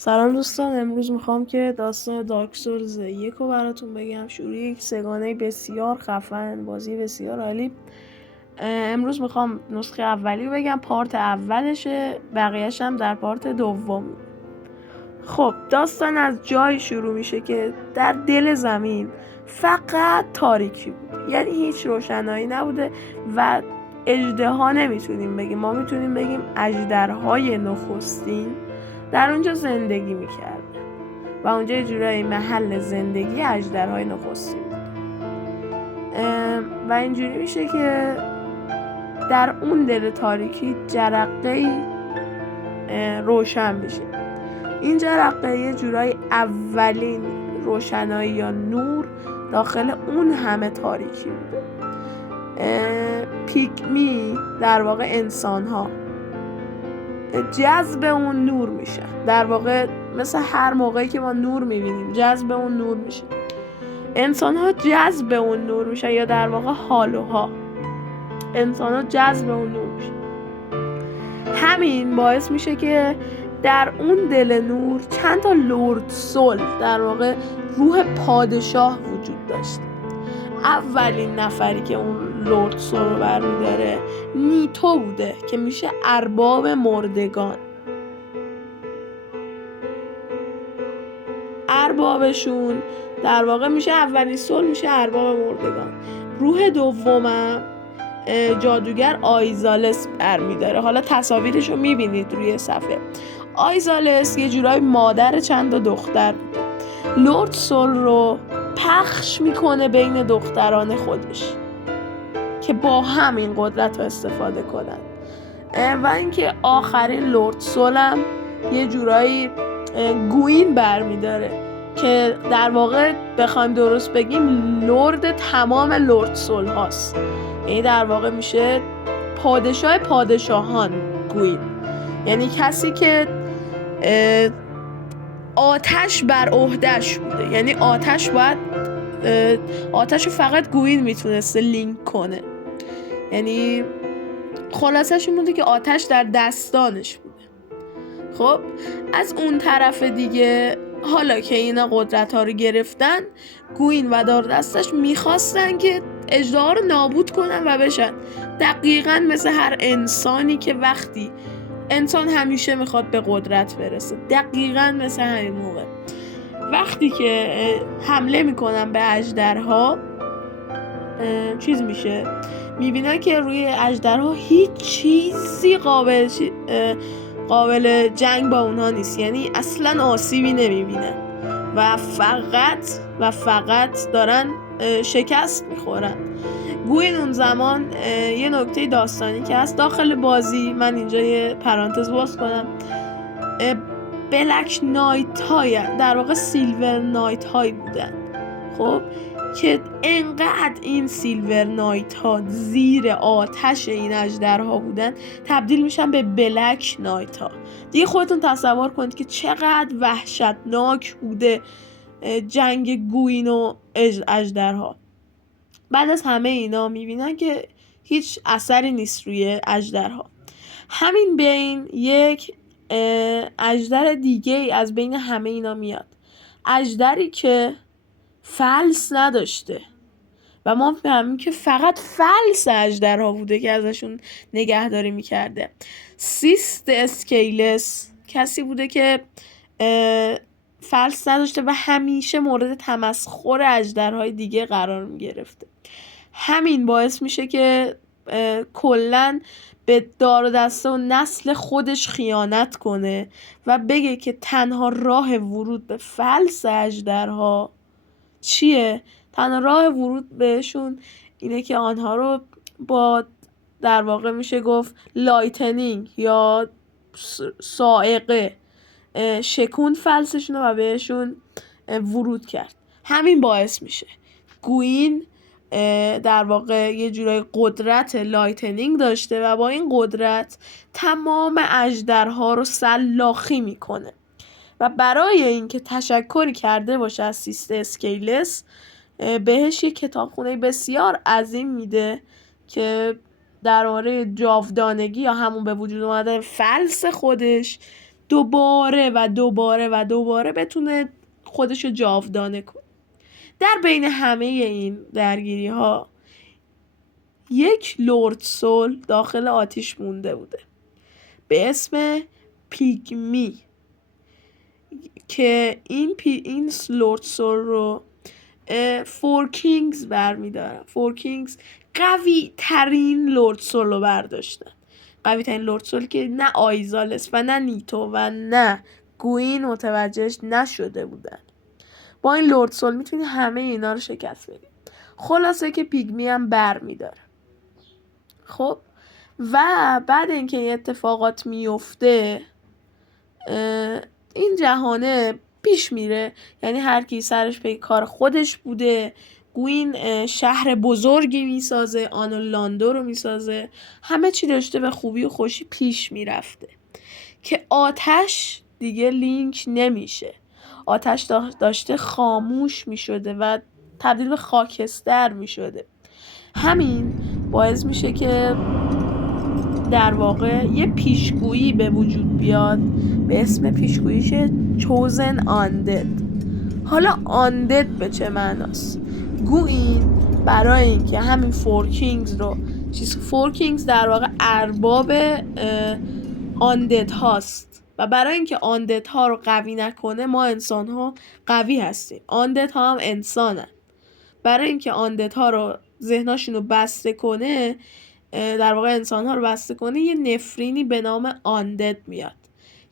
سلام دوستان، امروز میخوام که داستان دارک سولز 1 رو براتون بگم. شروع یک سگانه بسیار خفن، بازی بسیار عالی. امروز میخوام نسخه اولی رو بگم، پارت اولشه، بقیهش هم در پارت دوم. خب داستان از جای شروع میشه که در دل زمین فقط تاریکی بود، یعنی هیچ روشنایی نبوده و اژدها نمیتونیم بگیم، ما میتونیم بگیم اژدرهای نخستین در اونجا زندگی میکرده و اونجا یه جورایی محل زندگی اژدرهای نخستین بود. و اینجوری میشه که در اون دل تاریکی جرقه‌ای روشن میشه. این جرقه یه جورایی اولین روشنایی یا نور داخل اون همه تاریکی بوده. پیگمی در واقع انسان ها جذب اون نور میشه، در واقع مثل هر موقعی که ما نور میبینیم جذب اون نور میشه. انسان ها جذب اون نور میشه، یا در واقع هالوها انسان ها جذب اون نور میشه. همین باعث میشه که در اون دل نور چند تا لورد سول، در واقع روح پادشاه وجود داشته. اولین نفری که اون لورد سول رو برمیداره نیتو بوده که میشه ارباب مردگان. اربابشون در واقع میشه اولین سول، میشه ارباب مردگان. روح دومم جادوگر آیزالس برمیداره. حالا تصاویرش رو میبینید روی صفحه. آیزالس یه جورای مادر چند تا دختر بوده. لورد سول رو پخش میکنه بین دختران خودش که با همین قدرت رو استفاده کنن. و اینکه آخرین لورد سول هم یه جورایی گوین برمیداره که در واقع بخوایم درست بگیم لورد تمام لورد سول هاست، یعنی در واقع میشه پادشاه پادشاهان گوین، یعنی کسی که آتش بر عهده‌اش بوده، یعنی آتش رو فقط گوین میتونسته لینک کنه. یعنی خلاصش این بوده که آتش در دستانش بوده. خب از اون طرف دیگه، حالا که اینا قدرت ها رو گرفتن، گوین و دار دستش میخواستن که اژدها رو نابود کنن و بشن. دقیقاً مثل هر انسانی که وقتی انسان همیشه میخواد به قدرت برسه، دقیقاً مثل همین موقع وقتی که حمله میکنن به اژدرها چیز میشه، میبینن که روی اژدرها هیچ چیزی قابل جنگ با اونها نیست، یعنی اصلا آسیبی نمیبینن و فقط دارن شکست میخورن. گوین اون زمان یه نکته داستانی که هست داخل بازی، من اینجا یه پرانتز باز کنم، بلک نایت های، در واقع سیلور نایت های بودن. خب که انقدر این سیلور نایت ها زیر آتش این اژدرها بودن تبدیل میشن به بلک نایت ها. دیگه خودتون تصور کنید که چقدر وحشتناک بوده جنگ گوین و اژدرها. بعد از همه اینا میبینن که هیچ اثری نیست روی اژدرها. همین بین یک اژدر دیگه از بین همه اینا میاد، اژدری که فلس نداشته و ما فهمیم که فقط فلس اژدرها بوده که ازشون نگهداری میکرده. سیست اسکیلس کسی بوده که فلس نداشته و همیشه مورد تمسخر اژدرهای دیگه قرار میگرفته. همین باعث میشه که کلن به دار و دسته و نسل خودش خیانت کنه و بگه که تنها راه ورود به فلس اژدرها چیه؟ تنها راه ورود بهشون اینه که آنها رو با، در واقع میشه گفت، لایتنینگ یا صاعقه شکوند فلسشون و بهشون ورود کرد. همین باعث میشه گوین در واقع یه جورای قدرت لایتنینگ داشته و با این قدرت تمام اژدرها رو سلاخی میکنه و برای اینکه تشکری کرده باشه از سیست اسکیلس بهش یک کتابخونه بسیار عظیم میده که درباره جاودانگی یا همون به وجود اومدن فلس خودش دوباره و دوباره و دوباره بتونه خودشو جاودانه کنه. در بین همه این درگیری ها یک لرد سول داخل آتیش مونده بوده به اسم پیگمی که این لرد سول رو فور کینگز برمیدارن. فور کینگز قوی ترین لرد سول رو برداشتن. قوی ترین لرد سول که نه آیزالس و نه نیتو و نه گوین متوجهش نشده بودن. با این لرد سول میتونی همه اینا رو شکست بدی. خلاصه که پیگمی هم برمیداره. خب و بعد اینکه این اتفاقات میفته این جهانه پیش میره، یعنی هر کی سرش به کار خودش بوده. گوین شهر بزرگی میسازه، آنولاندو رو میسازه، همه چی داشته به خوبی و خوشی پیش میرفته که آتش دیگه لینک نمیشه. آتش داشته خاموش میشده و تبدیل به خاکستر میشده. همین باعث میشه که در واقع یه پیشگویی به وجود بیاد به اسم پیشگوییش چوزن آندد. حالا آندد به چه معناست؟ گوین برای اینکه همین فور کینگز رو فور کینگز در واقع ارباب آندد هاست و برای اینکه آندد ها رو قوی نکنه ما انسان ها قوی هستیم. آندد ها هم انسانن. برای اینکه آندد ها رو ذهناشون رو بسته کنه، در واقع انسان ها رو بسته کنه، یه نفرینی به نام آندد میاد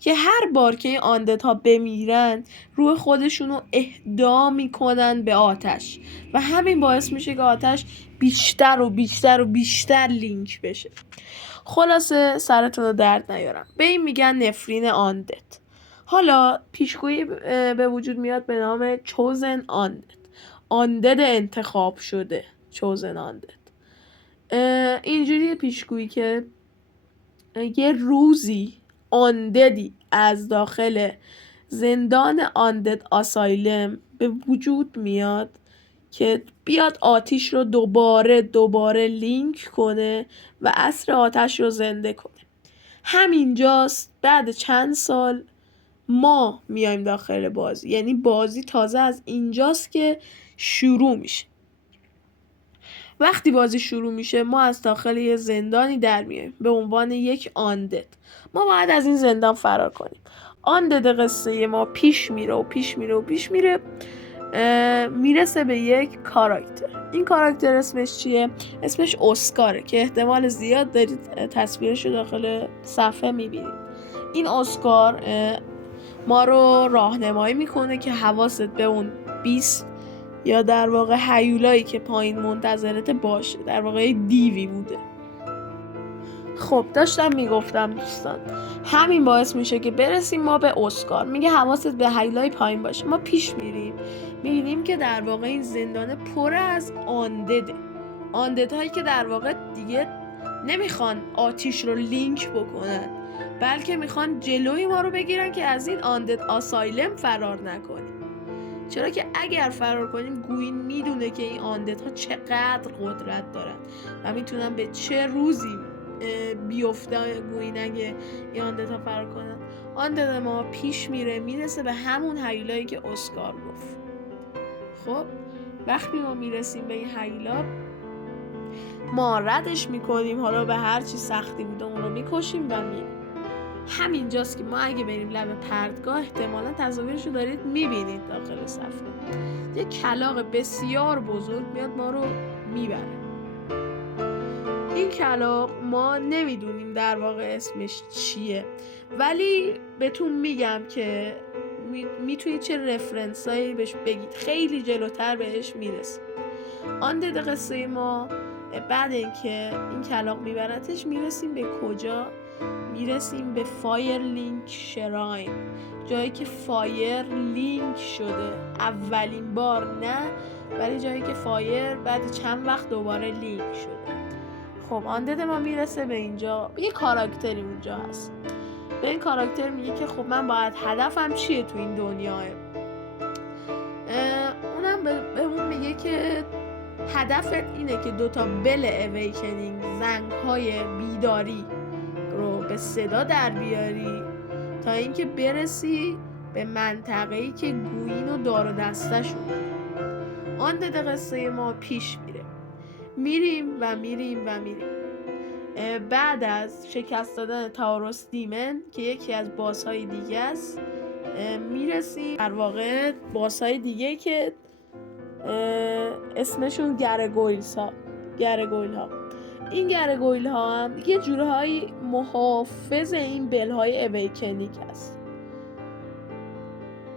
که هر بار که این آندد ها بمیرن روح خودشون رو اهدا میکنن به آتش و همین باعث میشه که آتش بیشتر و بیشتر و بیشتر لینک بشه. خلاصه سرتون رو درد نیارم، به این میگن نفرین آندد. حالا پیشگویی به وجود میاد به نام چوزن آندد. آندد انتخاب شده، چوزن آندد. اینجوری پیشگویی که یه روزی آنددی از داخل زندان آندد آسایلم به وجود میاد که بیاد آتیش رو دوباره لینک کنه و عصر آتش رو زنده کنه. همینجاست بعد چند سال ما میایم داخل بازی، یعنی بازی تازه از اینجاست که شروع میشه. وقتی بازی شروع میشه ما از داخل یه زندانی در میایم به عنوان یک آندد. ما باید از این زندان فرار کنیم. آندد قصه ما پیش میره میرسه به یک کاراکتر. این کاراکتر اسمش چیه؟ اسمش اسکاره که احتمال زیاد دارید تصویرش رو داخل صفحه میبینید. این اسکار ما رو راهنمایی میکنه که حواست به اون بیست یا در واقع هیولایی که پایین منتظرت باشه. در واقع دیوی بوده. خب داشتم میگفتم دوستان، همین باعث میشه که برسیم ما به اسکار. میگه حواست به هیولای پایین باشه. ما پیش میریم میبینیم که در واقع این زندان پر از آندده. آندد هایی که در واقع دیگه نمیخوان آتیش رو لینک بکنن، بلکه میخوان جلوی ما رو بگیرن که از این آندد آسایلم فرار نکنیم. چرا که اگر فرار کنیم گوین میدونه که این آندد ها چقدر قدرت دارن و میتونن به چه روزی بیفته گوین اگه این آندد ها فرار کنن. آندد ما پیش میرسه به همون هیولایی که اسکار گفت. خب وقتی ما میرسیم به این هیولا ما ردش میکنیم، حالا به هر چی سختی بوده اون رو میکشیم و میریم. همینجاست که ما اگه بریم لب پرتگاه احتمالا تصاویرشو دارید میبینید داخل صفحه. یه کلاغ بسیار بزرگ میاد ما رو میبره. این کلاغ ما نمیدونیم در واقع اسمش چیه، ولی بهتون میگم که میتونید چه رفرنسایی بهش بگید، خیلی جلوتر بهش میرسید. آندد قصه ما بعد اینکه این کلاغ میبرتش میرسیم به کجا؟ میرسیم به فایر لینک شراین، جایی که فایر لینک شده اولین بار، نه ولی جایی که فایر بعد چند وقت دوباره لینک شده. خب آندد ما میرسه به اینجا، یه کاراکتری اونجا هست. به این کاراکتر میگه که خب من باید هدفم چیه تو این دنیاه. اونم به اون میگه که هدفت اینه که دوتا بل اویکنینگ، زنگ‌های بیداری رو به صدا در بیاری تا اینکه برسی به منطقه‌ای که گوین و دار و دسته‌شون. آن دده قصه ما پیش میره. میریم. بعد از شکست دادن تاروس دیمن که یکی از باس‌های دیگه است، میرسیم در واقع باس‌های دیگه که اسمشون گرگویل ها. این گرگویل ها هم یه جورهایی محافظ این بلهای اویکنیک هست.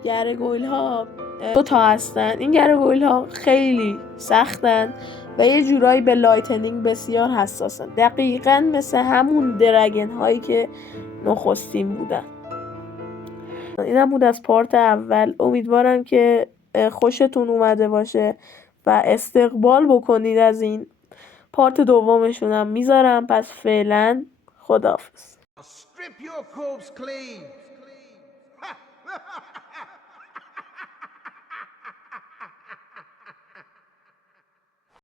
گرگویل ها 2 تا هستن. این گرگویل ها خیلی سختن و یه جورایی به لایتنینگ بسیار حساسن، دقیقاً مثل همون درگن هایی که نخستین بودن. اینم بود از پارت اول. امیدوارم که خوشتون اومده باشه و استقبال بکنید از این. پارت دومشونم میذارم. پس فعلا خداحافظ.